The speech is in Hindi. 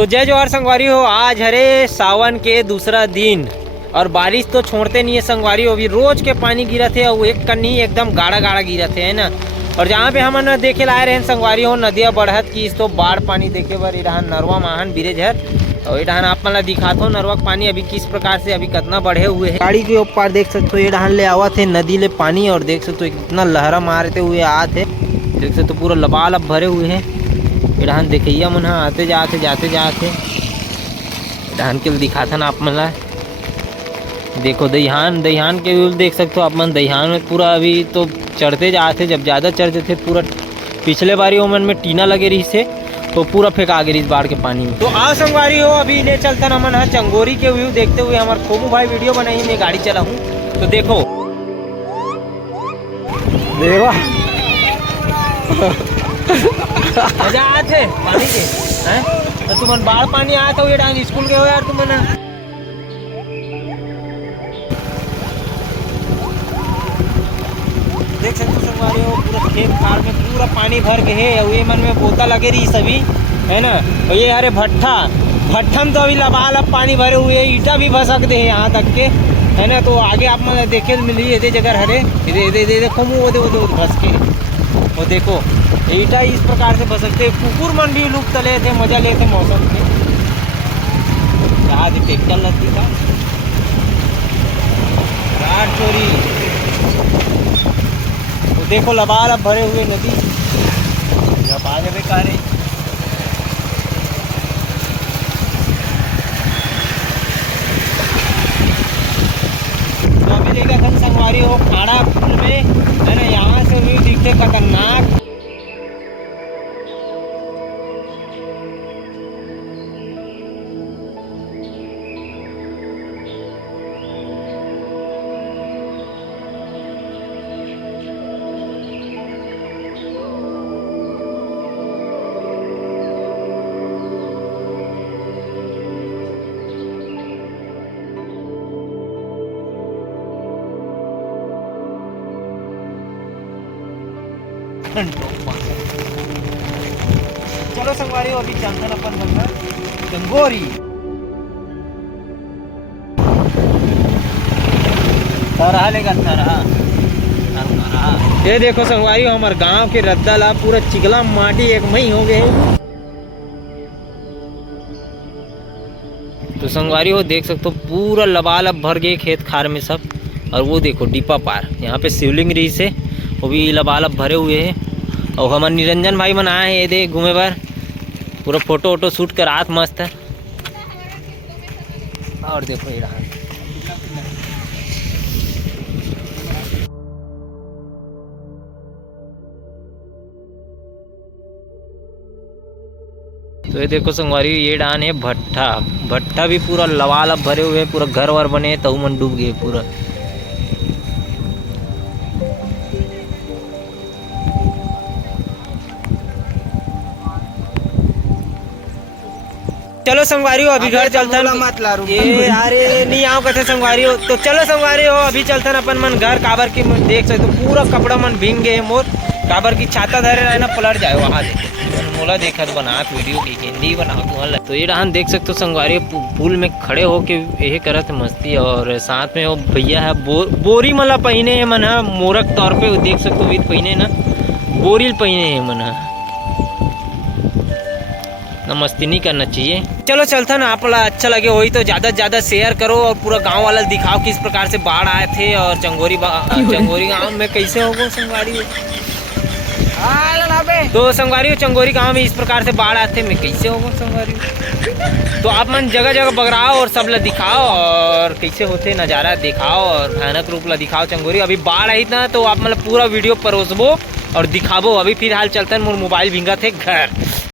तो जय जवाहर संगवारी हो। आज हरे सावन के दूसरा दिन और बारिश तो छोड़ते नहीं है संगवारी हो। अभी रोज के पानी गिरा थे और एक कन्नी एकदम गाढ़ा गाढ़ा गिरा थे है ना। और जहाँ पे हम देखे लाए रहे संगवारी हो नदिया बढ़त की तो बाढ़ पानी देखे बर इधर नरवा महान बिरेज है और इधर आप मन दिखाते हो नरवा पानी अभी किस प्रकार से अभी कितना बढ़े हुए है। गाड़ी के ऊपर देख सकते हो ये डहान ले आवा थे नदी ले पानी और देख सकते हो कितना लहरा मारते हुए आते देख सकते हो पूरा लबालब भरे हुए हैं। इधर देखिए मन आते जाते इधर के दिखाता ना आप मन देखो दहिहान के व्यू देख सकते हो आप मन। दहिहान में पूरा अभी तो चढ़ते जाते जब ज़्यादा चढ़ते थे पूरा पिछले बारी ओमन में टीना लगे रही से तो पूरा फेंका गई इस बाढ़ के पानी में। तो आओ संगवारी हो अभी ले चलता ना मन चंगोरी के व्यू देखते हुए। हमारे खोमू भाई वीडियो बनाई मैं गाड़ी चला हूँ तो देखो मजा आया थे पानी के हैं तो तुमन बाढ़ पानी आया था ये डांस स्कूल के हो यार तुमन देख सकते हो संगवारी हो पूरा खेत खाड़ में पूरा पानी भर के है और ये मन में बोता लगे रही सभी है ना। और ये हरे भट्ठा में तो अभी लबालब पानी भरे हुए ईटा भी भसक दे यहाँ तक के है ना। तो आगे आप मन देखे मिली ये जगह हरे देखो वो भस के वो देखो ईटा इस प्रकार से भसकते कुकुर मन भी लुक तले थे मजा लेते मौसम के जहाज ट्रैक्टर लगती था रात चोरी तो देखो लबालब भरे हुए नदी जब आगे भी कह रही तो अभी लेगा था संगवारी हो खाड़ा पुल में है ना। यहाँ से भी दिखते खतरनाक चलो संगवारी अभी चलते अपन बंदा चंगोरी ये देखो संगवारी हमारे गांव के रद्दा ला पूरा चिकला माटी एक मई हो गए। तो संगवारी हो देख सकते हो पूरा लबालब भर गए खेत खार में सब। और वो देखो डीपा पार यहाँ पे शिवलिंग रही से वो भी लबालब भरे हुए हैं। और हमारे निरंजन भाई मन आए हैं ये देख घूमे बार पूरा फोटो वोटो शूट कर रात मस्त है। और देखो ये रहा तो ये देखो संगवारी ये डान है भट्ठा भी पूरा लबालब भरे हुए पूरा घर वर बने तो मन डूब गए पूरा। चलो संगवारी हो अभी घर चलता मत लारू ये अरे नहीं आओ कथे संगवारी हो। तो चलो संगवारी हो अभी चलता अपन मन घर काबर की देख सकते हो पूरा कपड़ा मन भींग गए मोर काबर की छाता धरे रहना पलट जाए वहाँ देखे मोला देखत बनात वीडियो की हिंदी बनाओ। तो ये रहन देख सकते हो संगवारी पुल में खड़े होके यही करत मस्ती और साथ में वो भैया है बोरी मला पहने है मन मोरक तौर पे देख सकते हो पहने ना बोरिल पहने है मन मस्ती नहीं करना चाहिए। चलो चलता ना आप अच्छा लगे वही तो ज़्यादा से ज़्यादा शेयर करो और पूरा गांव वाला दिखाओ किस प्रकार से बाढ़ आए थे और चंगोरी गांव में कैसे होगा संगवारी तो संगवारी चंगोरी गांव में इस प्रकार से बाढ़ आते में कैसे होगा संगवारी। तो आप मन जगह जगह बगराओ और सब ला दिखाओ और कैसे होते नज़ारा दिखाओ और भयानक रूप ला दिखाओ चंगोरी। अभी बाढ़ आई ना तो आप मतलब पूरा वीडियो परोसबो और दिखाबो। अभी फिलहाल चलते मोबाइल भिंगा थे घर।